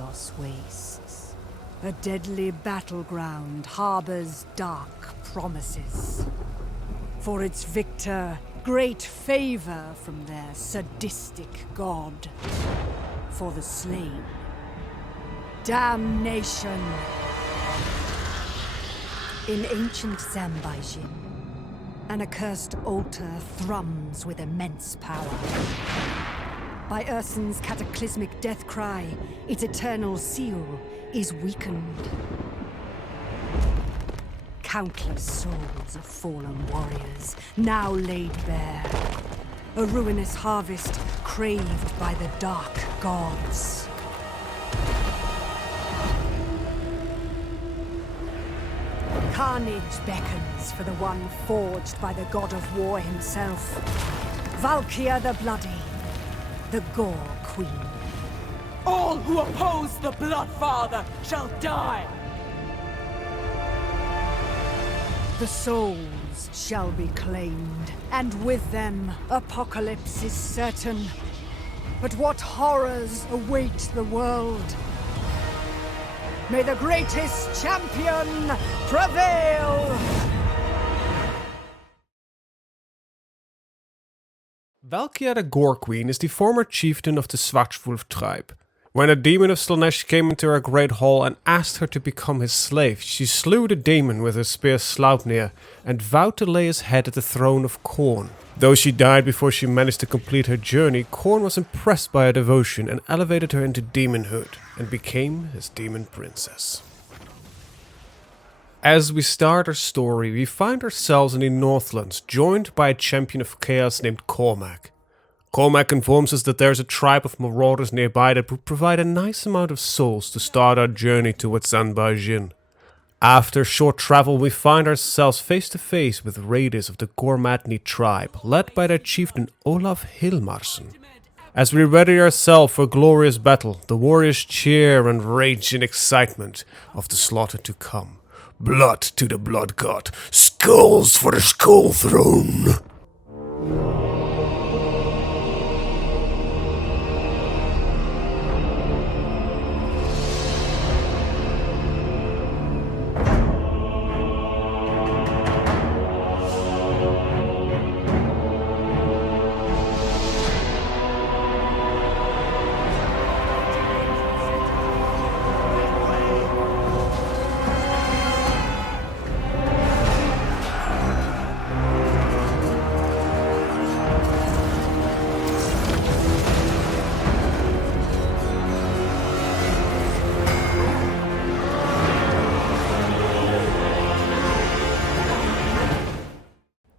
chaos wastes. A deadly battleground harbors dark promises. For its victor, great favor from their sadistic god. For the slain, damnation. In ancient Zambaijin, an accursed altar thrums with immense power. By Ursen's cataclysmic death cry, its eternal seal is weakened. Countless souls of fallen warriors, now laid bare. A ruinous harvest craved by the dark gods. Carnage beckons for the one forged by the god of war himself. Valka the Bloody, the Gorequeen. All who oppose the Bloodfather shall die! The souls shall be claimed, and with them, apocalypse is certain. But what horrors await the world? May the greatest champion prevail! Valka the Gorequeen is the former chieftain of the Zwartwolf tribe. When a demon of Slaanesh came into her great hall and asked her to become his slave, she slew the demon with her spear Sleipnir and vowed to lay his head at the throne of Khorne. Though she died before she managed to complete her journey, Khorne was impressed by her devotion and elevated her into demonhood and became his demon princess. As we start our story, we find ourselves in the Northlands, joined by a champion of chaos named Cormac. Cormac informs us that there's a tribe of marauders nearby that would provide a nice amount of souls to start our journey towards Zambaijin. After short travel, we find ourselves face to face with raiders of the Gormatni tribe, led by their chieftain Olaf Hilmarsson. As we ready ourselves for a glorious battle, the warriors cheer and rage in excitement of the slaughter to come. Blood to the blood god, skulls for the skull throne!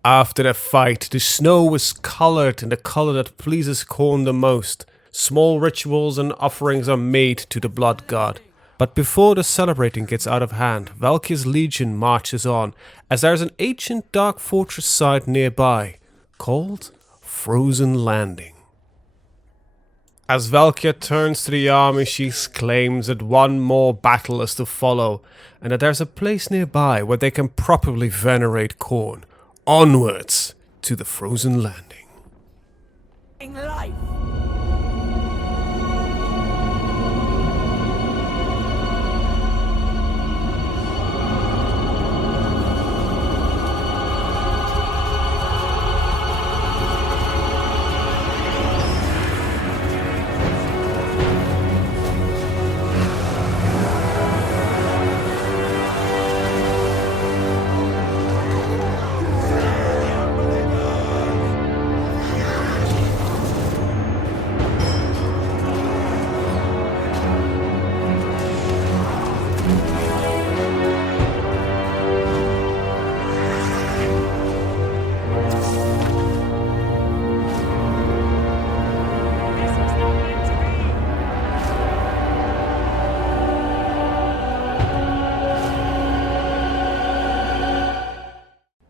After the fight, the snow was colored in the color that pleases Khorne the most. Small rituals and offerings are made to the blood god. But before the celebrating gets out of hand, Valky's legion marches on, as there's an ancient dark fortress site nearby, called Frozen Landing. As Valka turns to the army, she exclaims that one more battle is to follow, and that there's a place nearby where they can properly venerate Khorne. Onwards to the Frozen Landing. Life.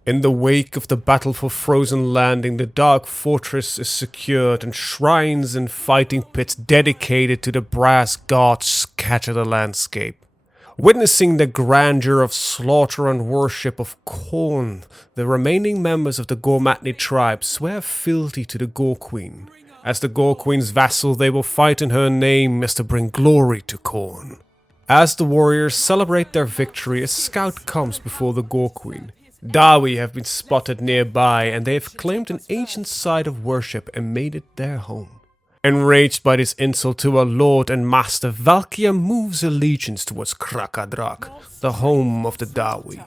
In the wake of the battle for Frozen Landing, the Dark Fortress is secured and shrines and fighting pits dedicated to the brass gods scatter the landscape. Witnessing the grandeur of slaughter and worship of Khorne, the remaining members of the Gormatni tribe swear fealty to the Gorequeen. As the Gorequeen's vassal, they will fight in her name as to bring glory to Khorne. As the warriors celebrate their victory, a scout comes before the Gorequeen. Dawi have been spotted nearby, and they have claimed an ancient site of worship and made it their home. Enraged by this insult to her lord and master, Valka moves her legions towards Kraka-Drak, the home of the Dawi.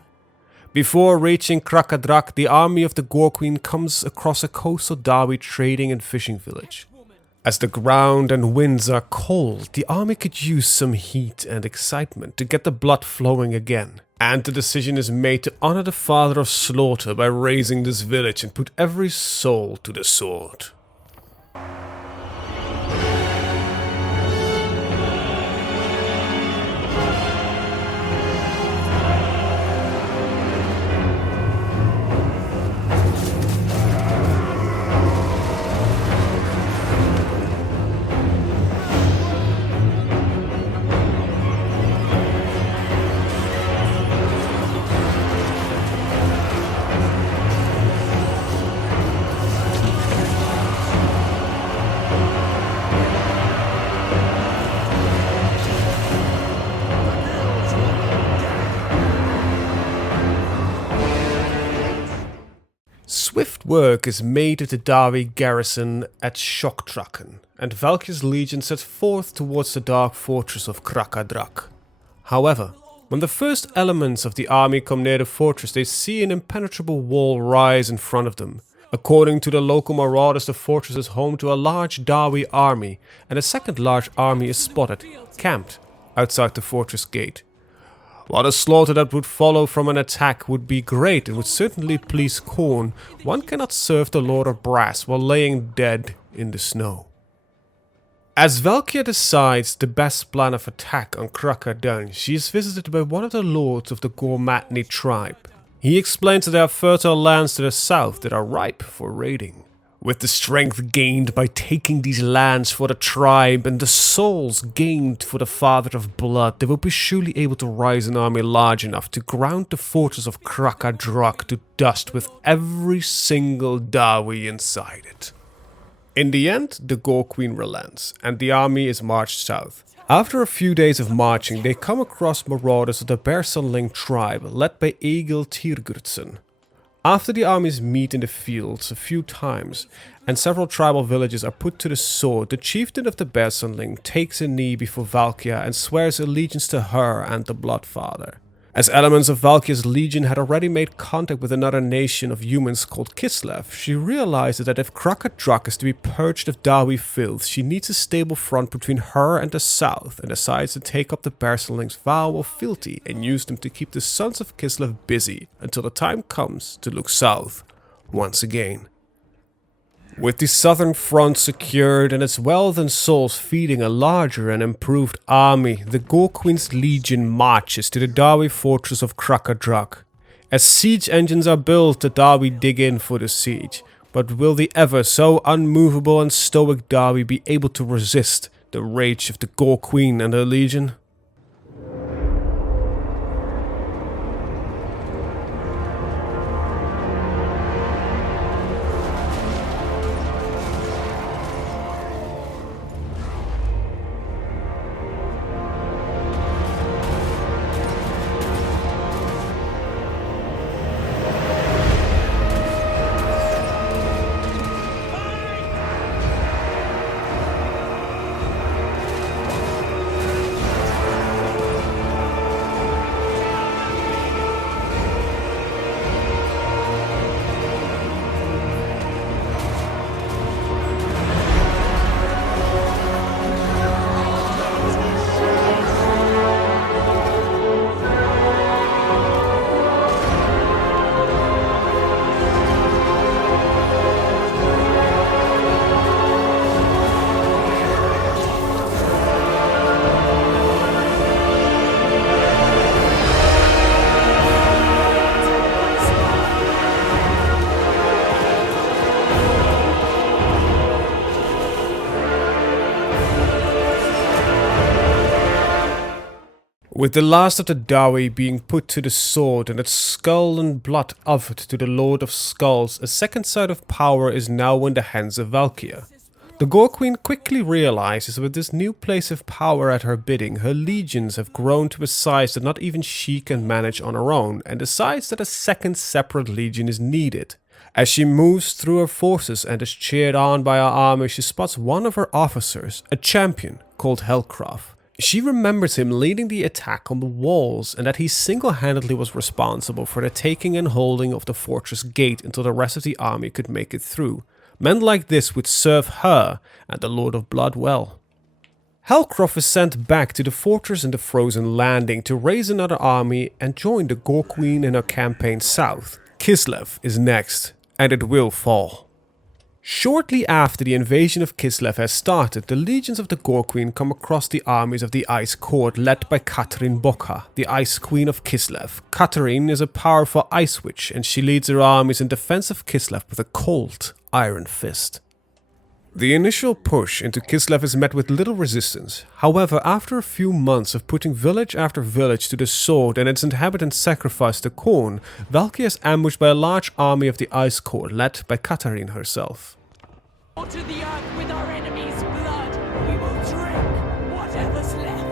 Before reaching Kraka-Drak, the army of the Gorequeen comes across a coastal Dawi trading and fishing village. As the ground and winds are cold, the army could use some heat and excitement to get the blood flowing again. And the decision is made to honor the father of slaughter by razing this village and put every soul to the sword. Swift work is made of the Dawi garrison at Shoktraken, and Valka's legion set forth towards the dark fortress of Kraka-Drak. However, when the first elements of the army come near the fortress, they see an impenetrable wall rise in front of them. According to the local marauders, the fortress is home to a large Dawi army, and a second large army is spotted, camped, outside the fortress gate. While the slaughter that would follow from an attack would be great and would certainly please Khorne, one cannot serve the Lord of Brass while laying dead in the snow. As Valka decides the best plan of attack on Kraka-Drak, she is visited by one of the lords of the Gormatni tribe. He explains that there are fertile lands to the south that are ripe for raiding. With the strength gained by taking these lands for the tribe and the souls gained for the Father of Blood, they will be surely able to rise an army large enough to ground the fortress of Kraka-Drak to dust with every single Dawi inside it. In the end, the Gorequeen relents, and the army is marched south. After a few days of marching, they come across marauders of the Bersanling tribe, led by Egil Tyrgurdsson. After the armies meet in the fields a few times, and several tribal villages are put to the sword, the chieftain of the Bersanling takes a knee before Valka and swears allegiance to her and the Bloodfather. As elements of Valka's legion had already made contact with another nation of humans called Kislev, she realized that if Kraka-Drak is to be purged of Dawi filth, she needs a stable front between her and the south, and decides to take up the Bersanling's vow of fealty and use them to keep the sons of Kislev busy until the time comes to look south once again. With the southern front secured and its wealth and souls feeding a larger and improved army, the Gorequeen's legion marches to the Dawi fortress of Kraka-Drak. As siege engines are built, the Dawi dig in for the siege, but will the ever so unmovable and stoic Dawi be able to resist the rage of the Gorequeen and her legion? With the last of the Dawi being put to the sword and its skull and blood offered to the Lord of Skulls, a second side of power is now in the hands of Valka. The Gorequeen quickly realizes that with this new place of power at her bidding, her legions have grown to a size that not even she can manage on her own, and decides that a second separate legion is needed. As she moves through her forces and is cheered on by her army, she spots one of her officers, a champion called Helcroft. She remembers him leading the attack on the walls and that he single-handedly was responsible for the taking and holding of the fortress gate until the rest of the army could make it through. Men like this would serve her and the Lord of Blood well. Helcroft is sent back to the fortress in the Frozen Landing to raise another army and join the Gorequeen in her campaign south. Kislev is next, and it will fall. Shortly after the invasion of Kislev has started, the legions of the Gorequeen come across the armies of the Ice Court led by Katerin Bokha, the Ice Queen of Kislev. Katerin is a powerful ice witch, and she leads her armies in defense of Kislev with a cold, iron fist. The initial push into Kislev is met with little resistance. However, after a few months of putting village after village to the sword and its inhabitants sacrificed to corn, Valka is ambushed by a large army of the Ice Court led by Katerin herself. To the earth with our enemy's blood, we will drink whatever's left.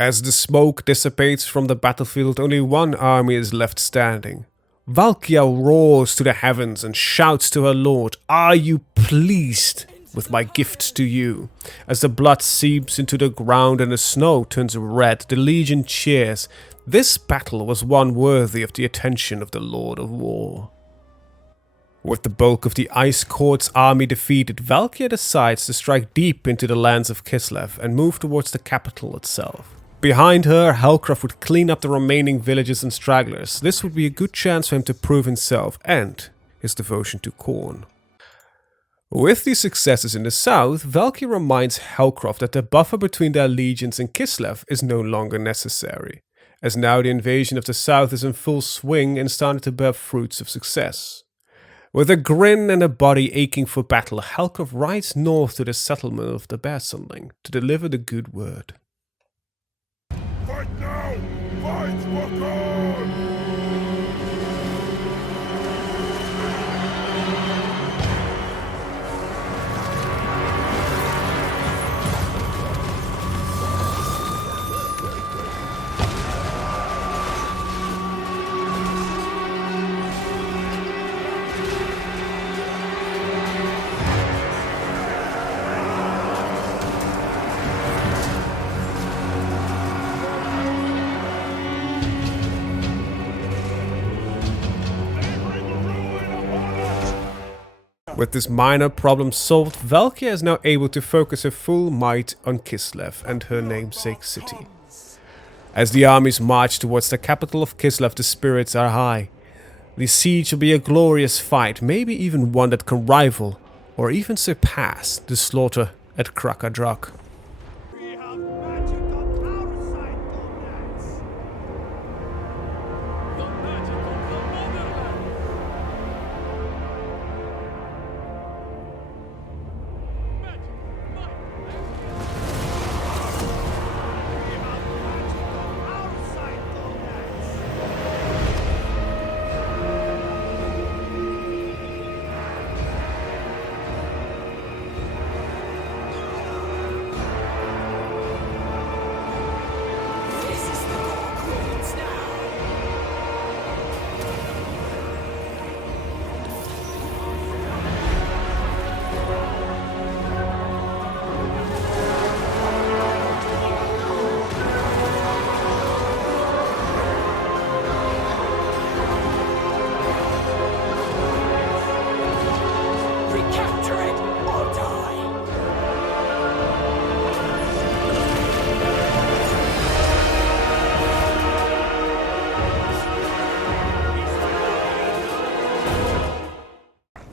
As the smoke dissipates from the battlefield, only one army is left standing. Valka roars to the heavens and shouts to her lord, "Are you pleased with my gifts to you?" As the blood seeps into the ground and the snow turns red, the legion cheers. This battle was one worthy of the attention of the Lord of War. With the bulk of the Ice Court's army defeated, Valka decides to strike deep into the lands of Kislev and move towards the capital itself. Behind her, Helcroft would clean up the remaining villages and stragglers. This would be a good chance for him to prove himself and his devotion to corn. With these successes in the south, Valka reminds Helcroft that the buffer between their legions and Kislev is no longer necessary, as now the invasion of the south is in full swing and starting to bear fruits of success. With a grin and a body aching for battle, Helcroft rides north to the settlement of the Bearsundling to deliver the good word. Fight now! Fight for God! With this minor problem solved, Valka is now able to focus her full might on Kislev and her namesake city. As the armies march towards the capital of Kislev, the spirits are high. The siege will be a glorious fight, maybe even one that can rival or even surpass the slaughter at Krakadrak. We have magic on our side, Gorequeen. The magic of the motherland. Magic, might, Our side, Gorequeen.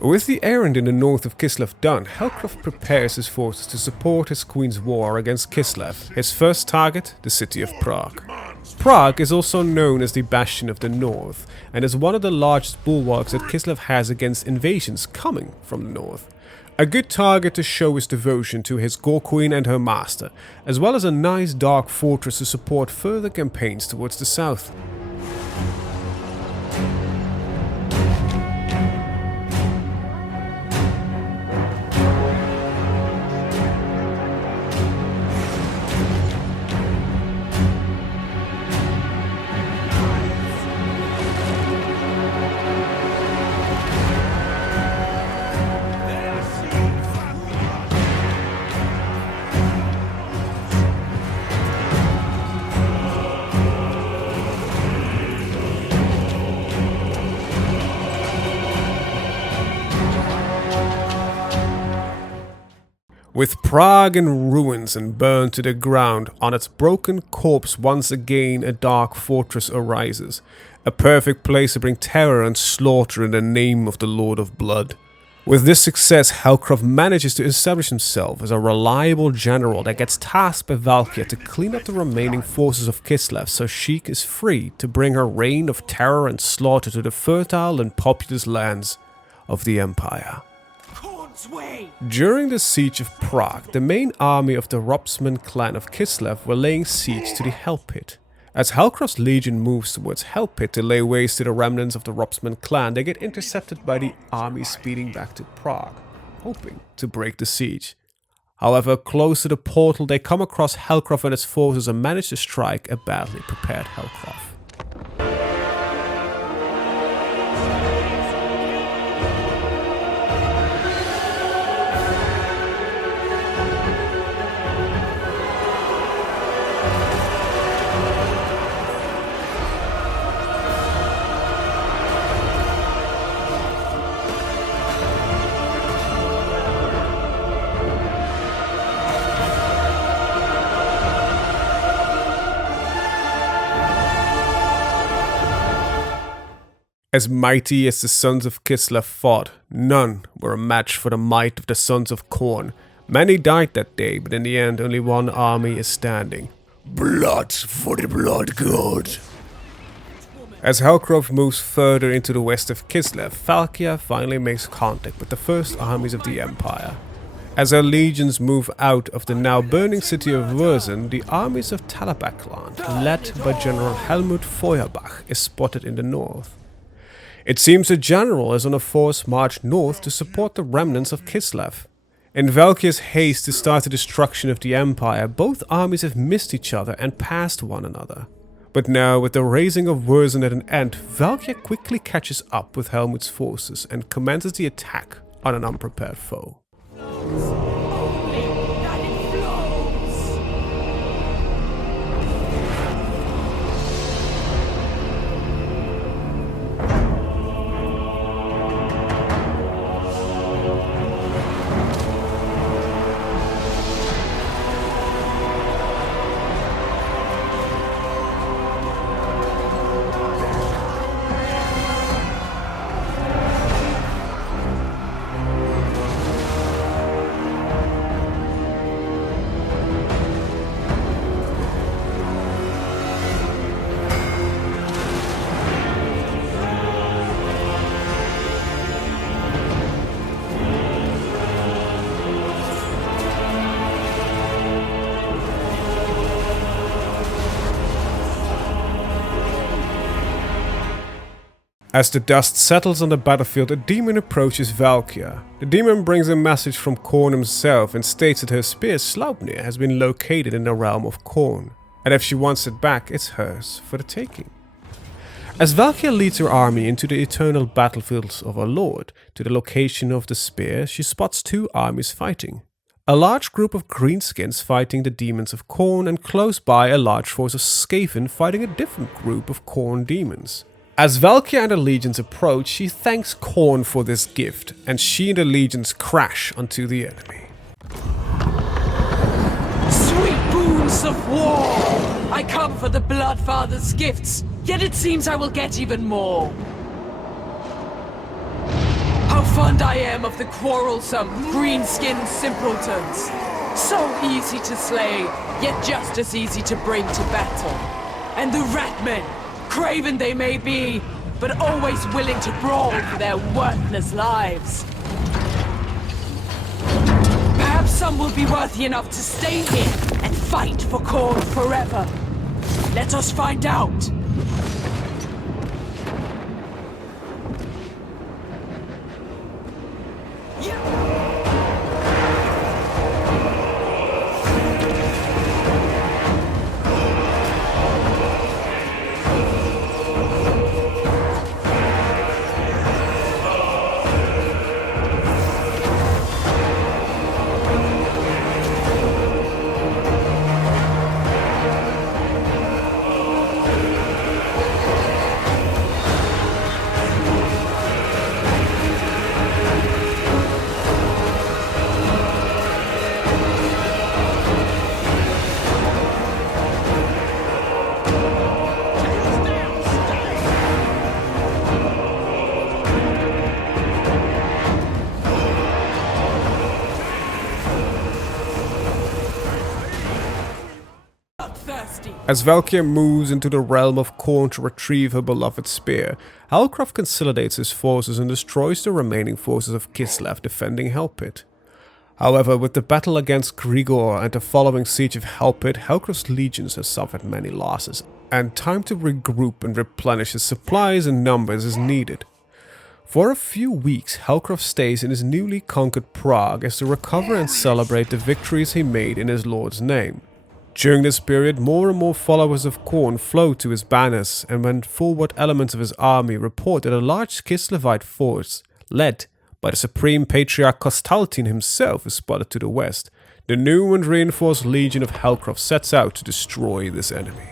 With the errand in the north of Kislev done, Hellcroft prepares his forces to support his queen's war against Kislev, his first target, the city of Prague. Prague is also known as the Bastion of the North, and is one of the largest bulwarks that Kislev has against invasions coming from the north. A good target to show his devotion to his Gorequeen and her master, as well as a nice dark fortress to support further campaigns towards the south. With Prague in ruins and burned to the ground, on its broken corpse once again a dark fortress arises. A perfect place to bring terror and slaughter in the name of the Lord of Blood. With this success, Hellcroft manages to establish himself as a reliable general that gets tasked by Valka to clean up the remaining forces of Kislev so she is free to bring her reign of terror and slaughter to the fertile and populous lands of the Empire. During the siege of Prague, the main army of the Ropsman clan of Kislev were laying siege to the Hell Pit. As Hellcroft's legion moves towards Hell Pit to lay waste to the remnants of the Ropsman clan, they get intercepted by the army speeding back to Prague, hoping to break the siege. However, close to the portal, they come across Hellcroft and his forces and manage to strike a badly prepared Hellcroft. As mighty as the sons of Kislev fought, none were a match for the might of the sons of Khorne. Many died that day, but in the end only one army is standing. Blood for the Blood God. As Hellcroft moves further into the west of Kislev, Valka finally makes contact with the first armies of the Empire. As her legions move out of the now burning city of Wurzen, the armies of Talabakland, led by General Helmut Feuerbach, is spotted in the north. It seems the general is on a forced march north to support the remnants of Kislev. In Valka's haste to start the destruction of the Empire, both armies have missed each other and passed one another. But now, with the razing of Wurzen at an end, Valka quickly catches up with Helmut's forces and commences the attack on an unprepared foe. As the dust settles on the battlefield, a demon approaches Valka. The demon brings a message from Khorne himself and states that her spear Sleipnir has been located in the realm of Khorne, and if she wants it back, it's hers for the taking. As Valka leads her army into the eternal battlefields of her lord, to the location of the spear, she spots two armies fighting. A large group of greenskins fighting the demons of Khorne, and close by a large force of Skaven fighting a different group of Khorne demons. As Valka and her legions approach, she thanks Khorne for this gift, and she and her legions crash onto the enemy. Sweet boons of war! I come for the Bloodfather's gifts, yet it seems I will get even more. How fond I am of the quarrelsome, green-skinned simpletons. So easy to slay, yet just as easy to bring to battle. And the ratmen, craven they may be, but always willing to brawl for their worthless lives. Perhaps some will be worthy enough to stay here and fight for Khorne forever. Let us find out. As Valka moves into the realm of Khorne to retrieve her beloved spear, Halcroft consolidates his forces and destroys the remaining forces of Kislev defending Helpit. However, with the battle against Grigor and the following siege of Helpit, Halcroft's legions have suffered many losses, and time to regroup and replenish his supplies and numbers is needed. For a few weeks, Halcroft stays in his newly conquered Prague as to recover and celebrate the victories he made in his lord's name. During this period, more and more followers of Khorne flow to his banners, and when forward elements of his army report that a large Kislevite force, led by the Supreme Patriarch Kostaltin himself, is spotted to the west, the new and reinforced legion of Halcroft sets out to destroy this enemy.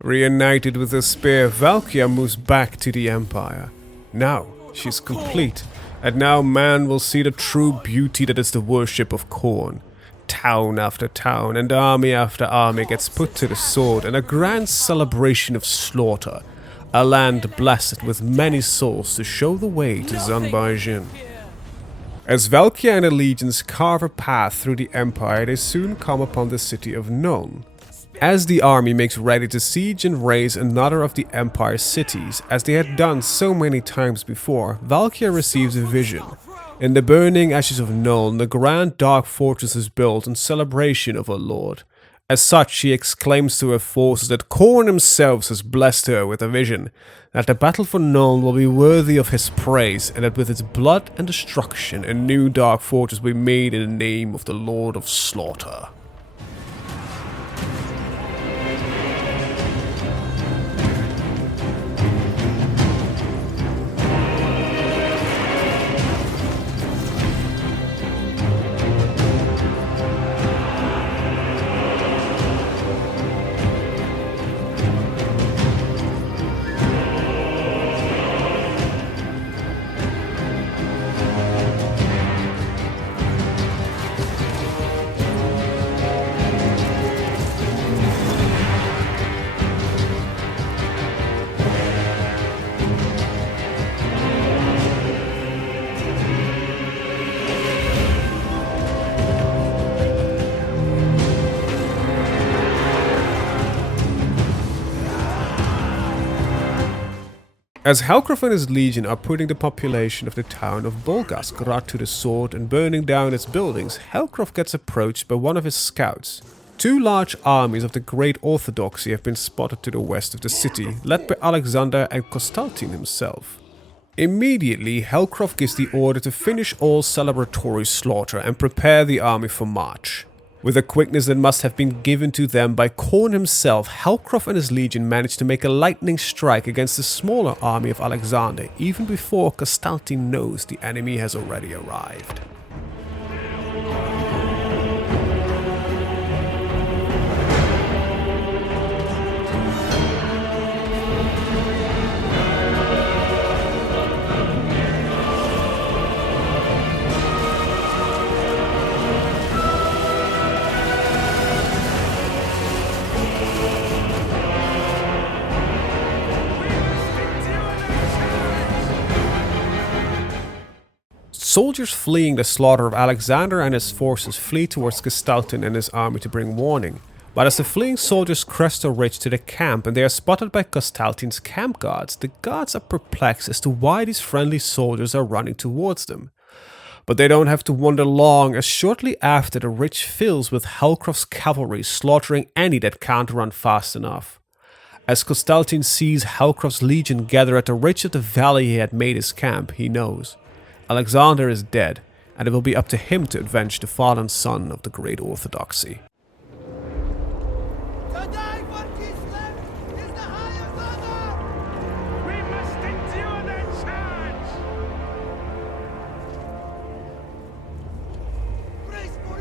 Reunited with her spear, Valka moves back to the Empire. Now she's complete, and now man will see the true beauty that is the worship of Khorne. Town after town and army after army gets put to the sword, and a grand celebration of slaughter. A land blessed with many souls to show the way to Zanbaijin. As Valka and her legions carve a path through the Empire, they soon come upon the city of Nuln. As the army makes ready to siege and raze another of the Empire's cities, as they had done so many times before, Valka receives a vision. In the burning ashes of Nuln, the grand dark fortress is built in celebration of her lord. As such, she exclaims to her forces that Khorne himself has blessed her with a vision, that the battle for Nuln will be worthy of his praise, and that with its blood and destruction, a new dark fortress will be made in the name of the Lord of Slaughter. As Halcroft and his legion are putting the population of the town of Bolgasgrad to the sword and burning down its buildings, Halcroft gets approached by one of his scouts. Two large armies of the Great Orthodoxy have been spotted to the west of the city, led by Alexander and Constantine himself. Immediately, Hellcroft gives the order to finish all celebratory slaughter and prepare the army for march. With a quickness that must have been given to them by Khorne himself, Hellcroft and his legion managed to make a lightning strike against the smaller army of Alexander, even before Constantine knows the enemy has already arrived. Soldiers fleeing the slaughter of Alexander and his forces flee towards Constantine and his army to bring warning. But as the fleeing soldiers crest a ridge to the camp and they are spotted by Constantine's camp guards, the guards are perplexed as to why these friendly soldiers are running towards them. But they don't have to wonder long, as shortly after the ridge fills with Hellcroft's cavalry slaughtering any that can't run fast enough. As Constantine sees Hellcroft's legion gather at the ridge of the valley he had made his camp, he knows Alexander is dead, and it will be up to him to avenge the fallen son of the Great Orthodoxy. To die for Kislev is the highest honor! We must endure their charge! Praise for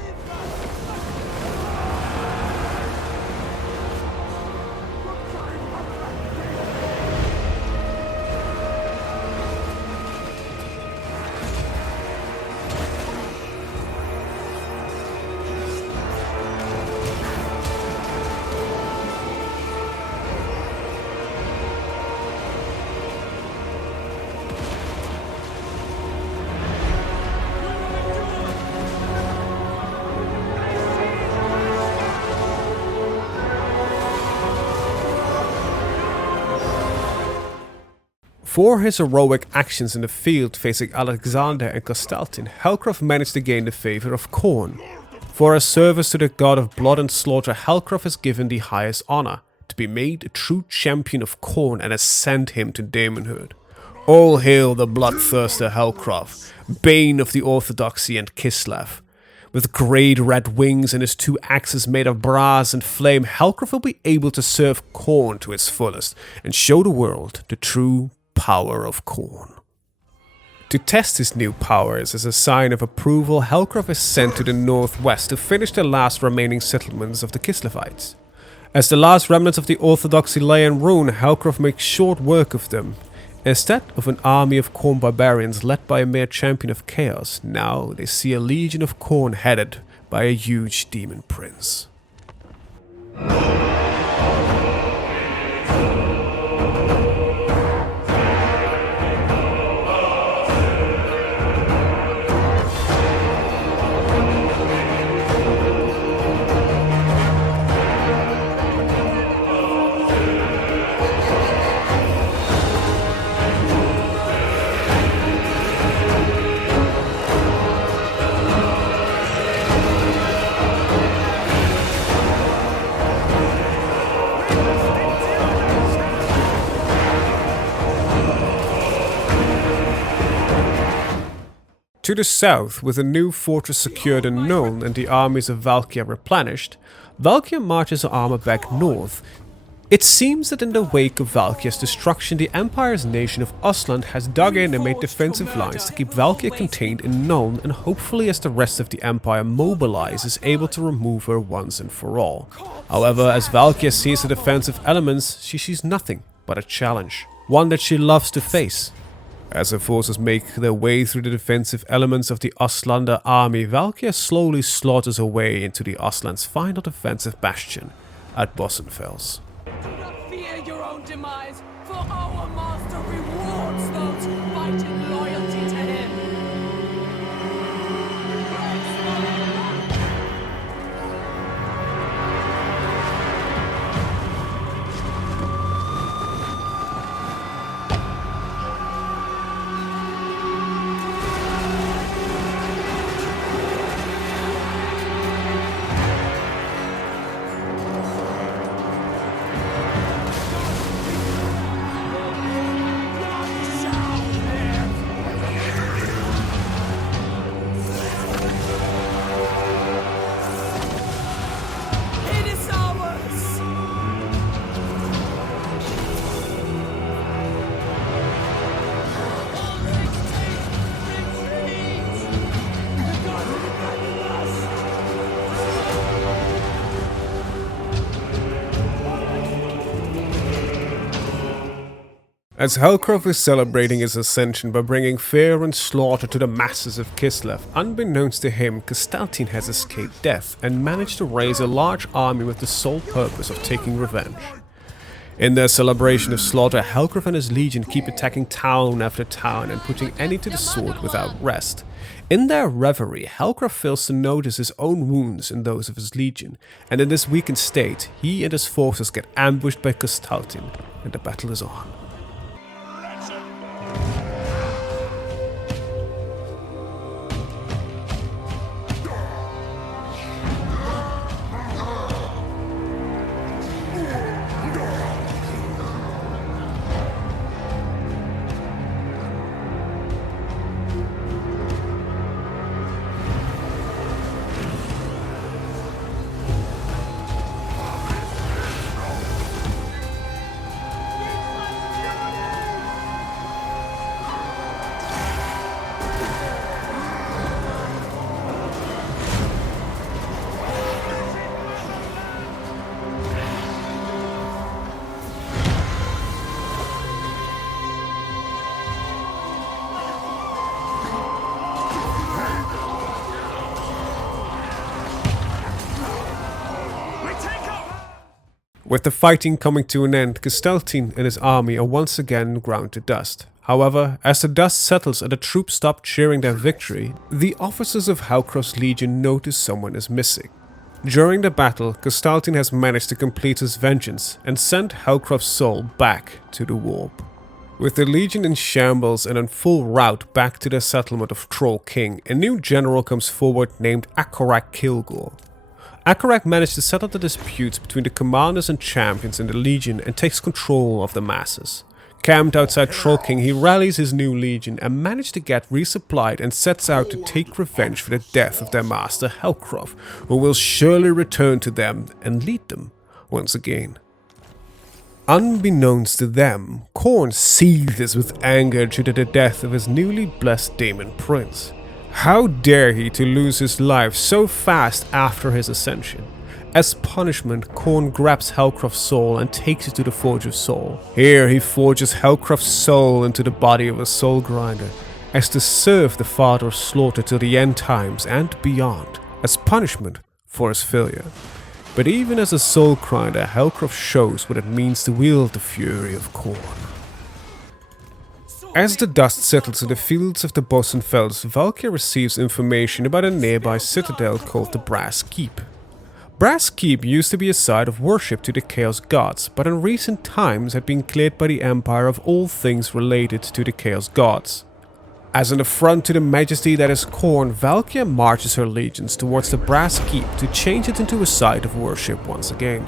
For his heroic actions in the field facing Alexander and Constantine, Hellcroft managed to gain the favor of Khorne. For his service to the god of blood and slaughter, Hellcroft is given the highest honor, to be made a true champion of Khorne and ascend him to daemonhood. All hail the bloodthirster Hellcroft, bane of the Orthodoxy and Kislev. With great red wings and his two axes made of brass and flame, Hellcroft will be able to serve Khorne to its fullest and show the world the true power of Khorne. To test his new powers as a sign of approval, Hellcroft is sent to the northwest to finish the last remaining settlements of the Kislevites. As the last remnants of the Orthodoxy lay in ruin, Hellcroft makes short work of them. Instead of an army of Khorne barbarians led by a mere champion of chaos, now they see a legion of Khorne headed by a huge demon prince. To the south, with a new fortress secured and known and the armies of Valka replenished, Valka marches her armor back north. It seems that in the wake of Valka's destruction, the Empire's nation of Usland has dug in and made defensive lines to keep Valka contained in Nuln, and hopefully as the rest of the Empire mobilizes, able to remove her once and for all. However, as Valka sees the defensive elements, she sees nothing but a challenge, one that she loves to face. As her forces make their way through the defensive elements of the Uslander army, Valka slowly slaughters her way into the Usland's final defensive bastion at Bossenfels. Do not fear your own demise, for our master rewards those who fight in loyalty to him. As Hellcroft is celebrating his ascension by bringing fear and slaughter to the masses of Kislev, unbeknownst to him, Kastaltyn has escaped death and managed to raise a large army with the sole purpose of taking revenge. In their celebration of slaughter, Hellcroft and his legion keep attacking town after town and putting any to the sword without rest. In their reverie, Hellcroft fails to notice his own wounds and those of his legion, and in this weakened state, he and his forces get ambushed by Kastaltyn, and the battle is on. With the fighting coming to an end, Kastaltyn and his army are once again ground to dust. However, as the dust settles and the troops stop cheering their victory, the officers of Hellcroft's legion notice someone is missing. During the battle, Kastaltyn has managed to complete his vengeance and sent Hellcroft's soul back to the warp. With the legion in shambles and on full route back to the settlement of Troll King, a new general comes forward named AAR Kilgore. AAR managed to settle the disputes between the commanders and champions in the legion and takes control of the masses. Camped outside Troll King, he rallies his new legion and manages to get resupplied and sets out to take revenge for the death of their master Hellcroft, who will surely return to them and lead them once again. Unbeknownst to them, Khorne seethes with anger due to the death of his newly blessed Demon Prince. How dare he to lose his life so fast after his ascension? As punishment, Khorne grabs Hellcroft's soul and takes it to the Forge of Soul. Here he forges Hellcroft's soul into the body of a soul grinder, as to serve the Father of Slaughter till the end times and beyond, as punishment for his failure. But even as a soul grinder, Hellcroft shows what it means to wield the fury of Khorne. As the dust settles in the fields of the Bosenfels, Valka receives information about a nearby citadel called the Brass Keep. Brass Keep used to be a site of worship to the Chaos Gods, but in recent times had been cleared by the Empire of all things related to the Chaos Gods. As an affront to the majesty that is Khorne, Valka marches her legions towards the Brass Keep to change it into a site of worship once again.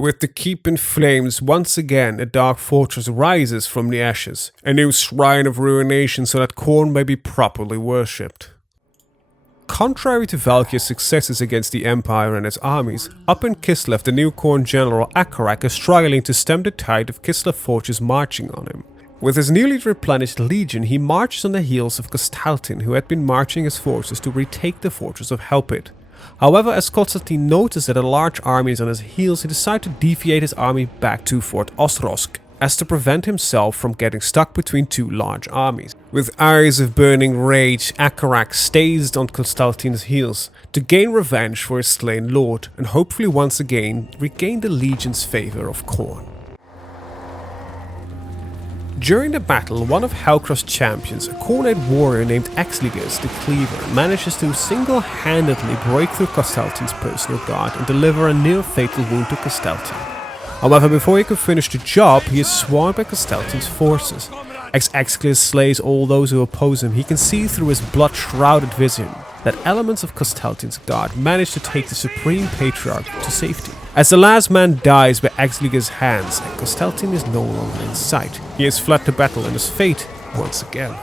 With the keep in flames, once again a dark fortress rises from the ashes, a new shrine of ruination so that Khorne may be properly worshipped. Contrary to Valky's successes against the Empire and its armies, up in Kislev the new Khorne general AAR is struggling to stem the tide of Kislev forces marching on him. With his newly replenished legion, he marches on the heels of Kastaltyn, who had been marching his forces to retake the fortress of Helpit. However, as Kastaltyn noticed that a large army is on his heels, he decided to deviate his army back to Fort Ostrosk, as to prevent himself from getting stuck between two large armies. With eyes of burning rage, AAR stays on Kastaltyn's heels to gain revenge for his slain lord, and hopefully once again regain the legion's favor of Khorne. During the battle, one of Helcro's champions, a Khornate warrior named Exligus the Cleaver, manages to single-handedly break through Castaltin's personal guard and deliver a near-fatal wound to Castaltin. However, before he can finish the job, he is swarmed by Castaltin's forces. As Exligus slays all those who oppose him, he can see through his blood-shrouded vision that elements of Castaltin's guard manage to take the Supreme Patriarch to safety. As the last man dies by Exligus' hands, and Castaltin is no longer in sight, he has fled to battle and his fate once again.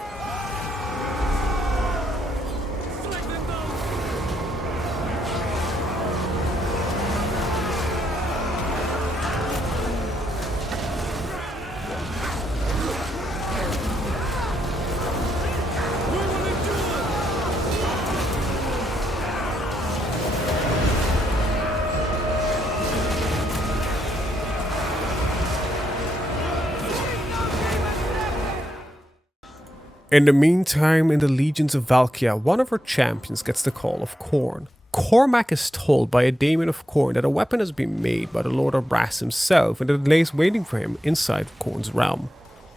In the meantime, in the legions of Valka, one of her champions gets the call of Khorne. Cormac is told by a daemon of Khorne that a weapon has been made by the Lord of Brass himself and that it lays waiting for him inside Khorne's realm.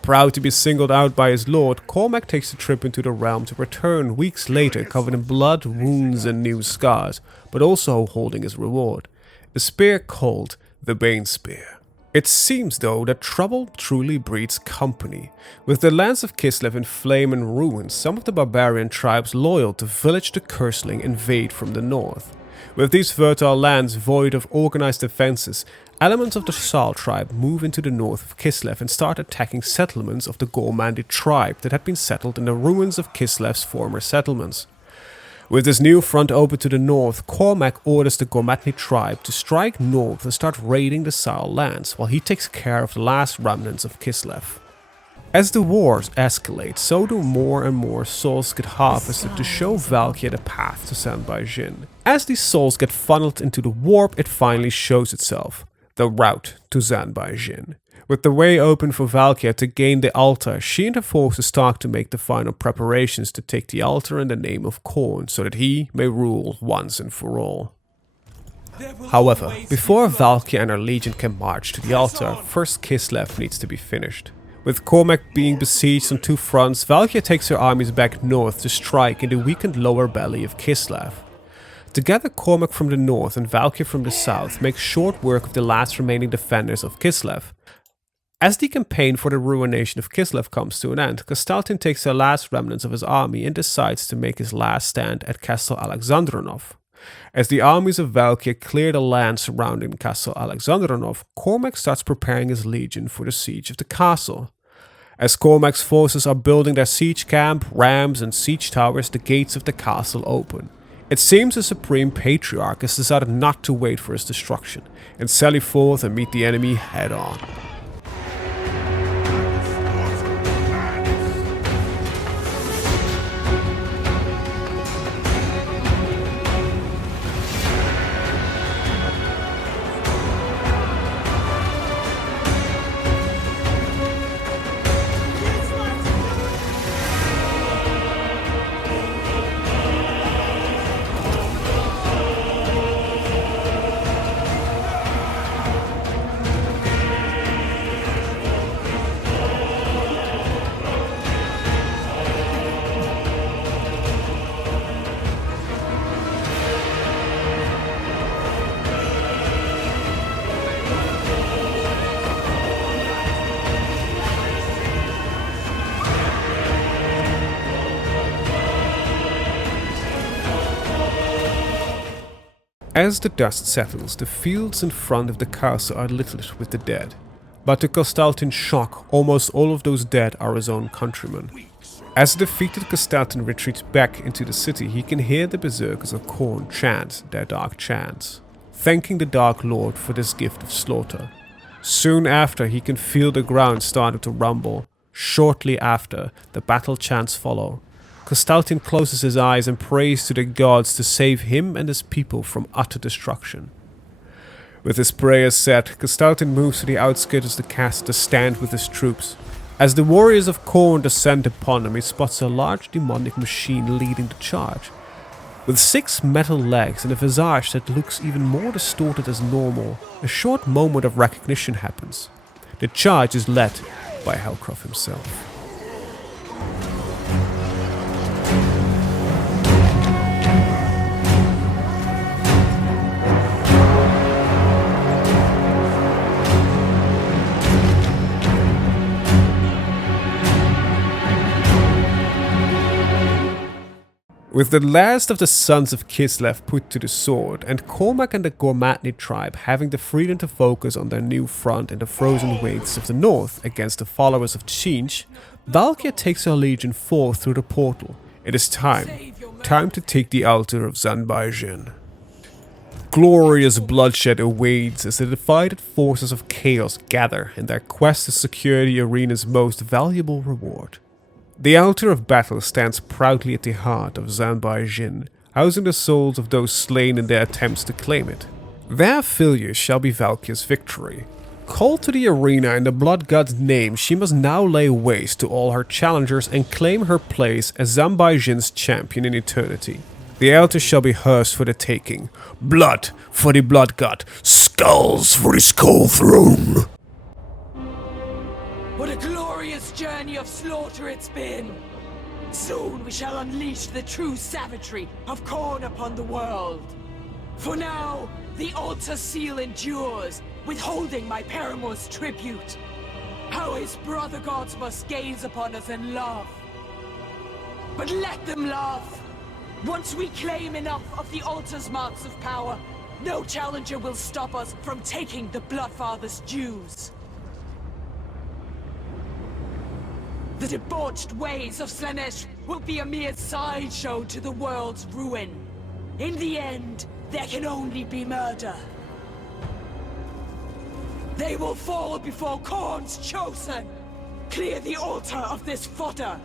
Proud to be singled out by his lord, Cormac takes a trip into the realm to return weeks later covered in blood, wounds and new scars, but also holding his reward, a spear called the Bane Spear. It seems though that trouble truly breeds company. With the lands of Kislev in flame and ruins, some of the barbarian tribes loyal to Village the Curseling invade from the north. With these fertile lands void of organized defenses, elements of the Sal tribe move into the north of Kislev and start attacking settlements of the Gormandi tribe that had been settled in the ruins of Kislev's former settlements. With this new front open to the north, Cormac orders the Gormatni tribe to strike north and start raiding the Sal lands, while he takes care of the last remnants of Kislev. As the wars escalate, so do more and more souls get harvested to show Valka the path to Zanbaijin. As these souls get funneled into the warp, it finally shows itself. The route to Zanbaijin. With the way open for Valka to gain the altar, she and her forces start to make the final preparations to take the altar in the name of Khorne, so that he may rule once and for all. However, before Valka and her legion can march to the altar, first Kislev needs to be finished. With Cormac being besieged on two fronts, Valka takes her armies back north to strike in the weakened lower belly of Kislev. Together, Cormac from the north and Valka from the south make short work of the last remaining defenders of Kislev. As the campaign for the ruination of Kislev comes to an end, Castaltin takes the last remnants of his army and decides to make his last stand at Castle Alexandronov. As the armies of Valka clear the land surrounding Castle Alexandronov, Cormac starts preparing his legion for the siege of the castle. As Cormac's forces are building their siege camp, rams and siege towers, the gates of the castle open. It seems the Supreme Patriarch has decided not to wait for his destruction, and sally forth and meet the enemy head on. As the dust settles, the fields in front of the castle are littered with the dead. But to Castaltin's shock, almost all of those dead are his own countrymen. As the defeated Castaltin retreats back into the city, he can hear the berserkers of Khorne chant their dark chants, thanking the Dark Lord for this gift of slaughter. Soon after, he can feel the ground starting to rumble. Shortly after, the battle chants follow. Castaltin closes his eyes and prays to the gods to save him and his people from utter destruction. With his prayers said, Castaltin moves to the outskirts of the castle to stand with his troops. As the warriors of Khorne descend upon him, he spots a large demonic machine leading the charge. With 6 metal legs and a visage that looks even more distorted as normal, a short moment of recognition happens. The charge is led by Helcroft himself. With the last of the sons of Kislev put to the sword, and Cormac and the Gormatny tribe having the freedom to focus on their new front in the frozen wastes of the north against the followers of Tzeentch, Valka takes her legion forth through the portal. It is time to take the altar of Zanbaijin. Glorious bloodshed awaits as the divided forces of chaos gather in their quest to secure the arena's most valuable reward. The altar of battle stands proudly at the heart of Zanbaijin, housing the souls of those slain in their attempts to claim it. Their failure shall be Valky's victory. Called to the arena in the Blood God's name, she must now lay waste to all her challengers and claim her place as Zanbaijin's champion in eternity. The altar shall be hers for the taking. Blood for the Blood God, skulls for his cold throne. What a glorious journey of slaughter it's been! Soon we shall unleash the true savagery of Khorne upon the world. For now, the altar seal endures, withholding my paramour's tribute. How his brother gods must gaze upon us and laugh. But let them laugh! Once we claim enough of the altar's marks of power, no challenger will stop us from taking the Bloodfather's dues. The debauched ways of Slaanesh will be a mere sideshow to the world's ruin. In the end, there can only be murder. They will fall before Khorne's chosen! Clear the altar of this fodder!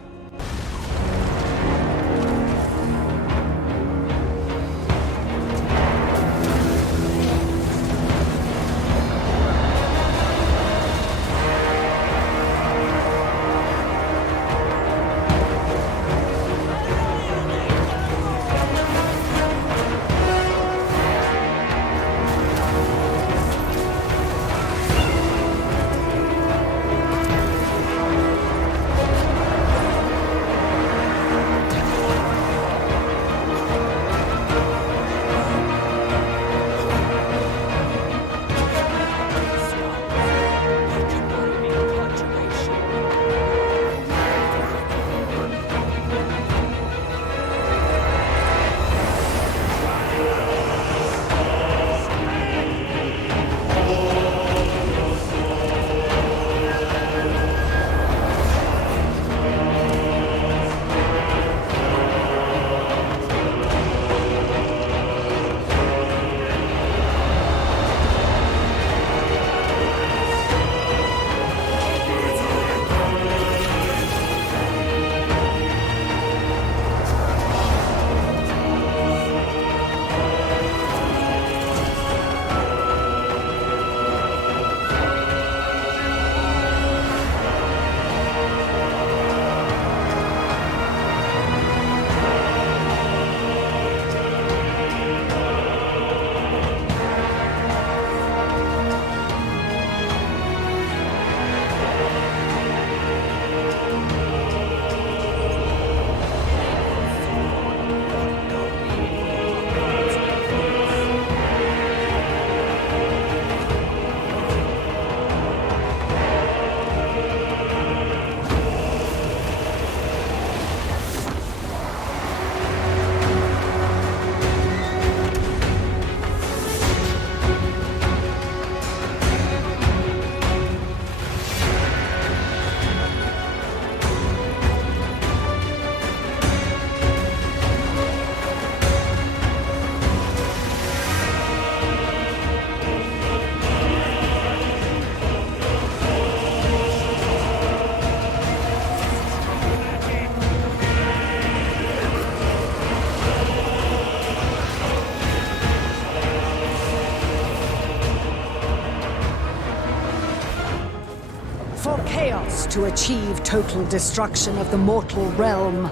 For chaos to achieve total destruction of the mortal realm,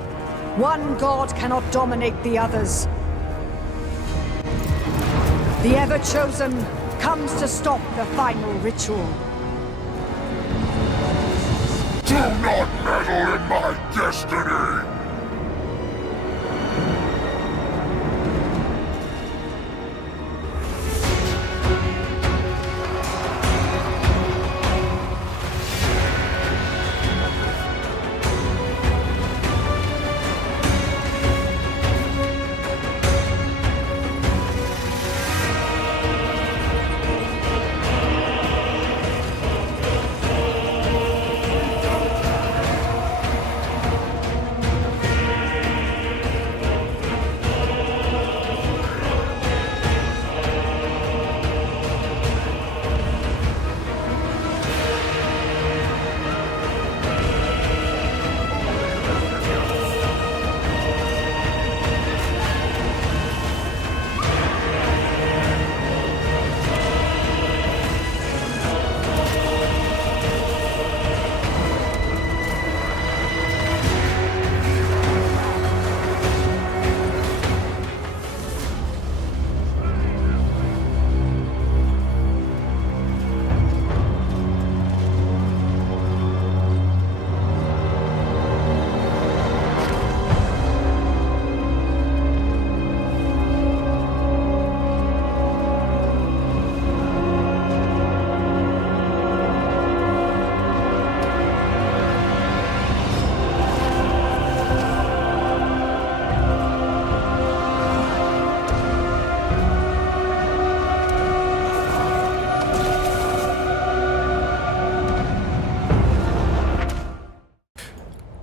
one god cannot dominate the others. The Ever-Chosen comes to stop the final ritual. Do not meddle in my destiny!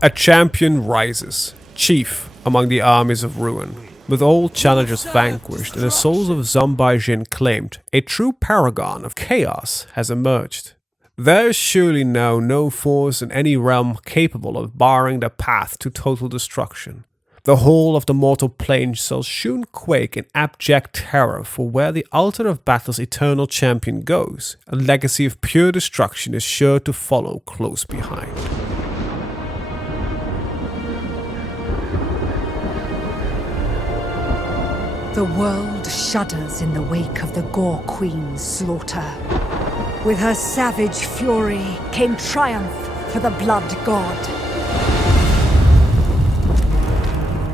A champion rises, chief among the armies of ruin. With all challengers vanquished and the souls of Zombai Jin claimed, a true paragon of chaos has emerged. There is surely now no force in any realm capable of barring the path to total destruction. The whole of the mortal plane shall soon quake in abject terror, for where the altar of battle's eternal champion goes, a legacy of pure destruction is sure to follow close behind. The world shudders in the wake of the Gorequeen's slaughter. With her savage fury came triumph for the blood god.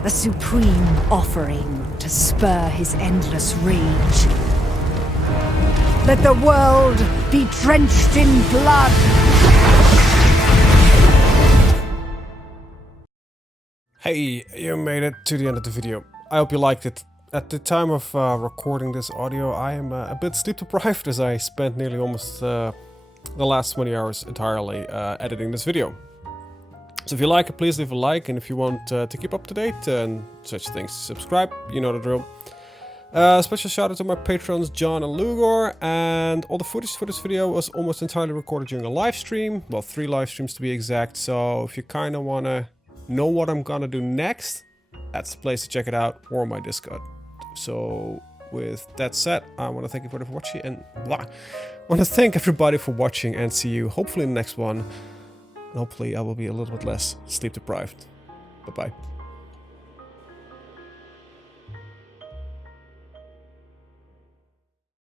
A supreme offering to spur his endless rage. Let the world be drenched in blood! Hey, you made it to the end of the video. I hope you liked it. At the time of recording this audio, I am a bit sleep deprived as I spent nearly almost the last 20 hours entirely editing this video. So if you like it, please leave a like, and if you want to keep up to date and such things, subscribe, you know the drill. Special shout out to my patrons John and Lugor, and all the footage for this video was almost entirely recorded during a live stream, well 3 live streams to be exact, so if you kind of want to know what I'm gonna do next, that's the place to check it out, or my Discord. So with that said, I want to thank everybody for watching, and see you hopefully in the next one. And hopefully I will be a little bit less sleep deprived. Bye bye.